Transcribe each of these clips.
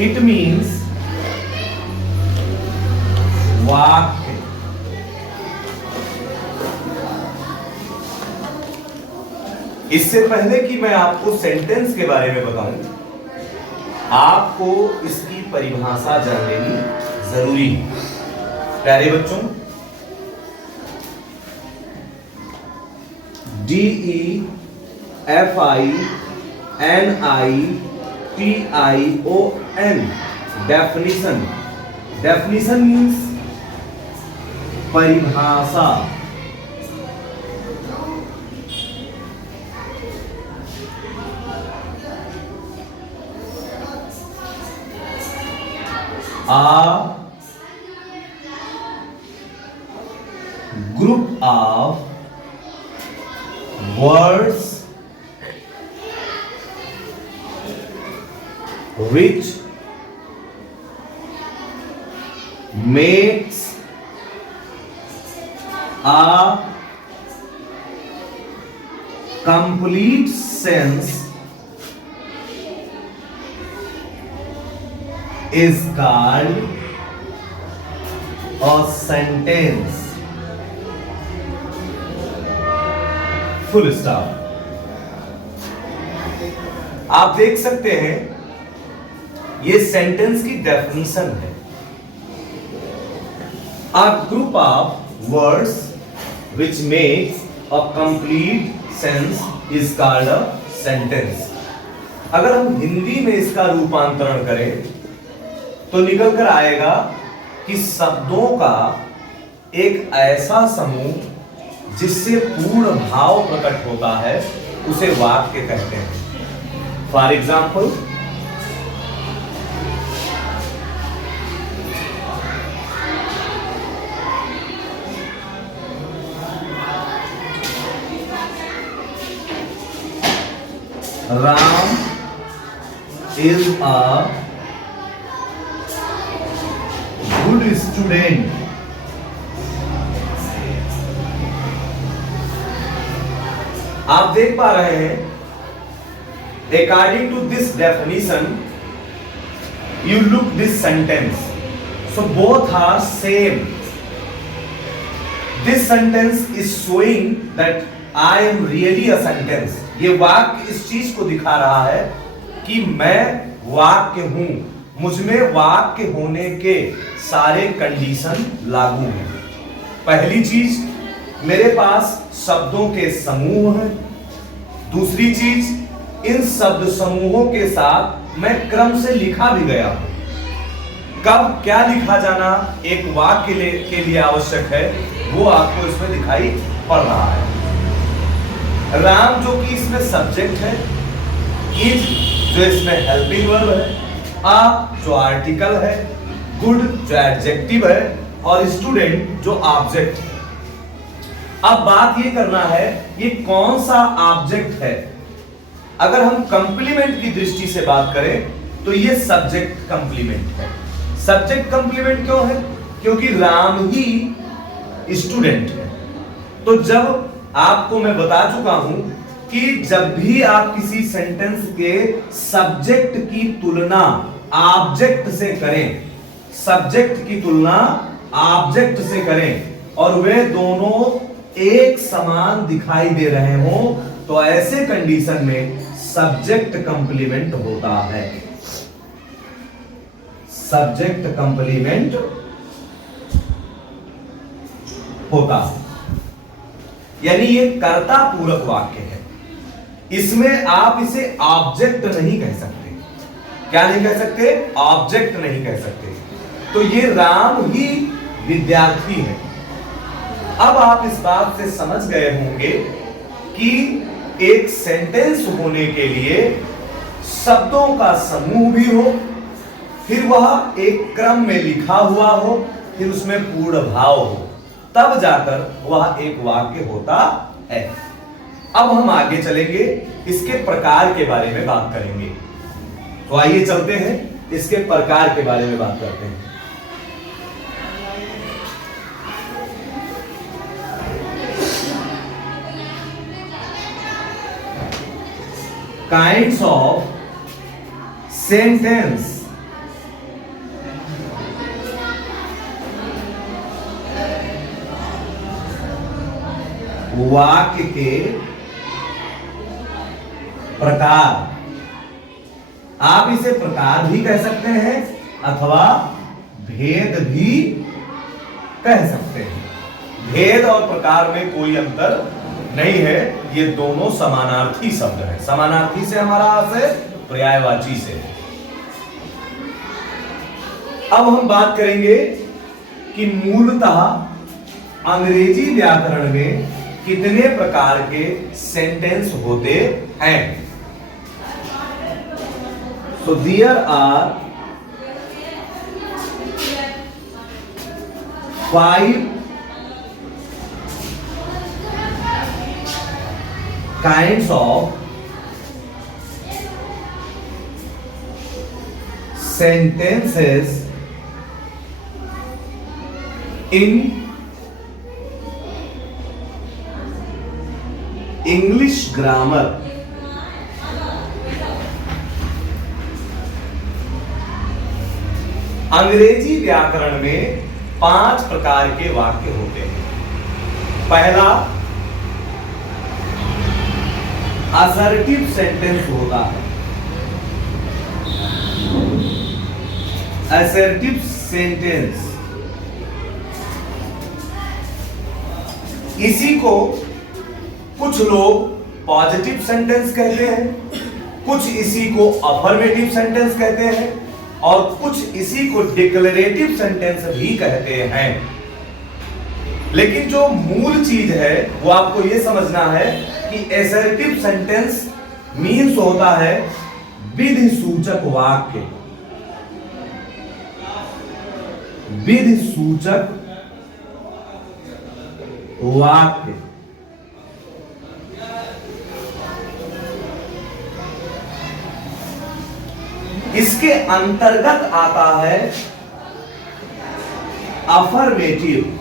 It means वाक्य। इससे पहले कि मैं आपको सेंटेंस के बारे में बताऊं, आपको इसकी परिभाषा जान लेनी जरूरी है। प्यारे बच्चों, DEFINITION डेफिनिशन। डेफिनिशन मीन्स परिभाषा। A group of words which makes a complete sense is called a sentence। Full stop. आप देख सकते हैं ये सेंटेंस की डेफिनेशन है। A group of words which makes a complete sense is called a sentence। अगर हम हिंदी में इसका रूपांतरण करें तो निकल कर आएगा कि शब्दों का एक ऐसा समूह जिससे पूर्ण भाव प्रकट होता है उसे वाक्य कहते हैं। For example, Ram is a good student. आप देख पा रहे हैं according to this definition you look this sentence, so both are same. This sentence is showing that I am really a sentence. ये वाक्य इस चीज को दिखा रहा है कि मैं वाक्य हूं, मुझमें वाक्य होने के सारे कंडीशन लागू हैं। पहली चीज, मेरे पास शब्दों के समूह हैं। दूसरी चीज, इन शब्द समूहों के साथ मैं क्रम से लिखा भी गया हूं। कब क्या लिखा जाना एक वाक्य के लिए आवश्यक है वो आपको इसमें दिखाई पड़ रहा है। राम जो कि इसमें सब्जेक्ट है, इज जो इसमें हेल्पिंग वर्ब है, आ जो आर्टिकल है, गुड जो एडजेक्टिव है और स्टूडेंट जो ऑब्जेक्ट है। अब बात ये करना है ये कौन सा ऑब्जेक्ट है। अगर हम कंप्लीमेंट की दृष्टि से बात करें तो ये सब्जेक्ट कंप्लीमेंट है। सब्जेक्ट कंप्लीमेंट क्यों है? क्योंकि राम ही स्टूडेंट है। तो जब आपको मैं बता चुका हूं कि जब भी आप किसी सेंटेंस के सब्जेक्ट की तुलना ऑब्जेक्ट से करें, सब्जेक्ट की तुलना ऑब्जेक्ट से करें और वे दोनों एक समान दिखाई दे रहे हो तो ऐसे कंडीशन में सब्जेक्ट कंप्लीमेंट होता है। सब्जेक्ट कंप्लीमेंट होता है, यानी ये कर्ता पूरक वाक्य है। इसमें आप इसे ऑब्जेक्ट नहीं कह सकते। क्या नहीं कह सकते? ऑब्जेक्ट नहीं कह सकते। तो ये राम ही विद्यार्थी है। अब आप इस बात से समझ गए होंगे कि एक सेंटेंस होने के लिए शब्दों का समूह भी हो, फिर वह एक क्रम में लिखा हुआ हो, फिर उसमें पूर्ण भाव हो, तब जाकर वह एक वाक्य होता है। अब हम आगे चलेंगे, इसके प्रकार के बारे में बात करेंगे। तो आइए चलते हैं, इसके प्रकार के बारे में बात करते हैं। काइंड्स ऑफ सेंटेंस वाक्य के प्रकार, आप इसे प्रकार भी कह सकते हैं अथवा भेद भी कह सकते हैं। भेद और प्रकार में कोई अंतर नहीं है, ये दोनों समानार्थी शब्द हैं। समानार्थी से हमारा अर्थ है पर्यायवाची से। अब हम बात करेंगे कि मूलतः अंग्रेजी व्याकरण में कितने प्रकार के सेंटेंस होते हैं। So there are 5 kinds of sentences in English grammar। अंग्रेजी व्याकरण में 5 प्रकार के वाक्य होते हैं। पहला असर्टिव सेंटेंस होता है। असर्टिव सेंटेंस, इसी को कुछ लोग पॉजिटिव सेंटेंस कहते हैं, कुछ इसी को अफर्मेटिव सेंटेंस कहते हैं और कुछ इसी को डिक्लेरेटिव सेंटेंस भी कहते हैं। लेकिन जो मूल चीज है वो आपको यह समझना है कि असर्टिव सेंटेंस मीन्स होता है विधि सूचक वाक्य। विधि सूचक वाक्य इसके अंतर्गत आता है अफर्मेटिव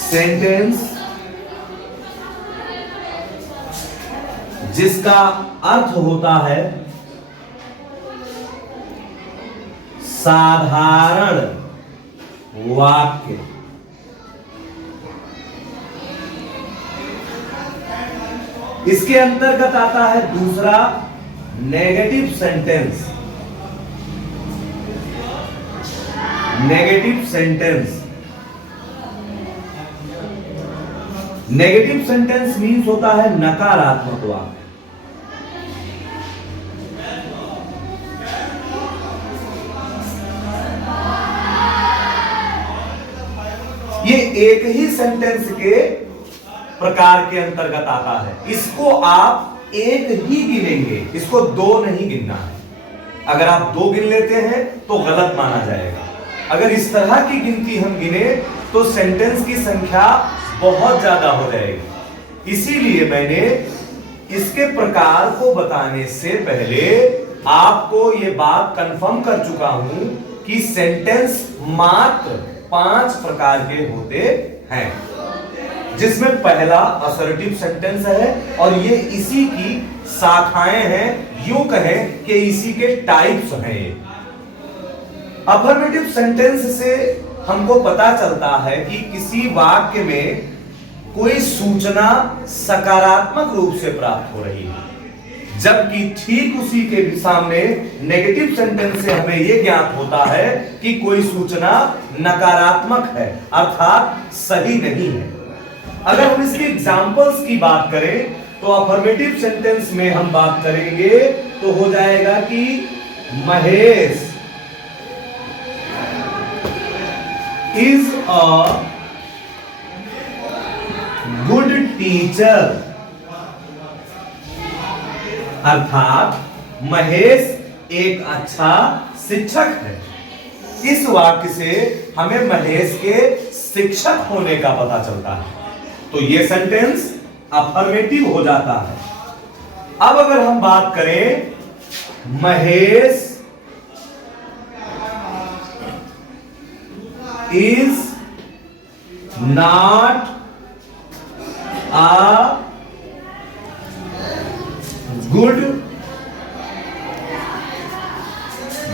सेंटेंस, जिसका अर्थ होता है साधारण वाक्य। इसके अंतर्गत आता है दूसरा negative sentence. Negative sentence, negative sentence means होता है नकारात्मक वाक्य। ये एक ही सेंटेंस के प्रकार के अंतर्गत आता है। इसको आप एक ही गिनेंगे, इसको 2 नहीं गिनना है। अगर आप 2 गिन लेते हैं तो गलत माना जाएगा। अगर इस तरह की गिनती हम गिने तो सेंटेंस की संख्या बहुत ज्यादा हो जाएगी। इसीलिए मैंने इसके प्रकार को बताने से पहले आपको यह बात कंफर्म कर चुका हूं कि सेंटेंस मात्र 5 प्रकार के होते हैं, जिसमें पहला असर्टिव सेंटेंस है और ये इसी की शाखाएं हैं, यूं कहें कि इसी के टाइप्स हैं। अफर्मेटिव सेंटेंस से हमको पता चलता है कि किसी वाक्य में कोई सूचना सकारात्मक रूप से प्राप्त हो रही है, जबकि ठीक उसी के सामने नेगेटिव सेंटेंस से हमें यह ज्ञात होता है कि कोई सूचना नकारात्मक है, अर्थात सही नहीं है। अगर हम इसके एग्जांपल्स की बात करें तो अफर्मेटिव सेंटेंस में हम बात करेंगे तो हो जाएगा कि Mahesh is a good teacher, अर्थात महेश एक अच्छा शिक्षक है। इस वाक्य से हमें महेश के शिक्षक होने का पता चलता है, तो यह सेंटेंस अफर्मेटिव हो जाता है। अब अगर हम बात करें Mahesh is not a good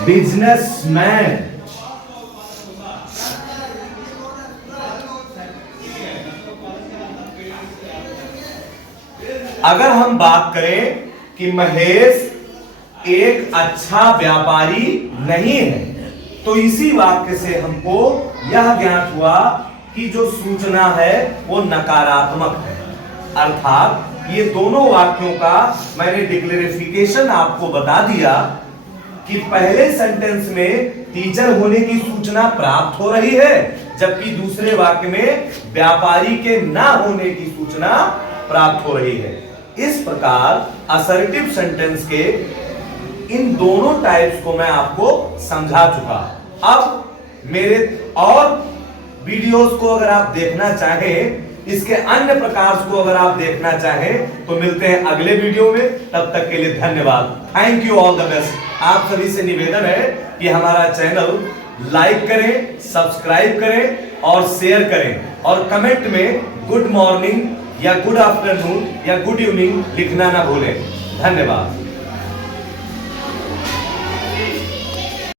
businessman, अगर हम बात करें कि महेश एक अच्छा व्यापारी नहीं है, तो इसी वाक्य से हमको यह ज्ञात हुआ कि जो सूचना है वो नकारात्मक है। अर्थात ये दोनों वाक्यों का मैंने डिक्लेरिफिकेशन आपको बता दिया कि पहले सेंटेंस में टीचर होने की सूचना प्राप्त हो रही है, जबकि दूसरे वाक्य में व्यापारी के ना होने की सूचना प्राप्त हो रही है। इस प्रकार असर्टिव सेंटेंस के इन दोनों टाइप्स को मैं आपको समझा चुका। अब मेरे और वीडियोस को अगर आप देखना चाहें, इसके अन्य प्रकार को अगर आप देखना चाहें, तो मिलते हैं अगले वीडियो में। तब तक के लिए धन्यवाद। Thank you, all the best. आप सभी से निवेदन है कि हमारा चैनल लाइक करें, सब्सक्राइब करें और शेयर करें, और कमेंट में गुड मॉर्निंग या गुड आफ्टरनून या गुड इवनिंग लिखना ना भूलें। धन्यवाद।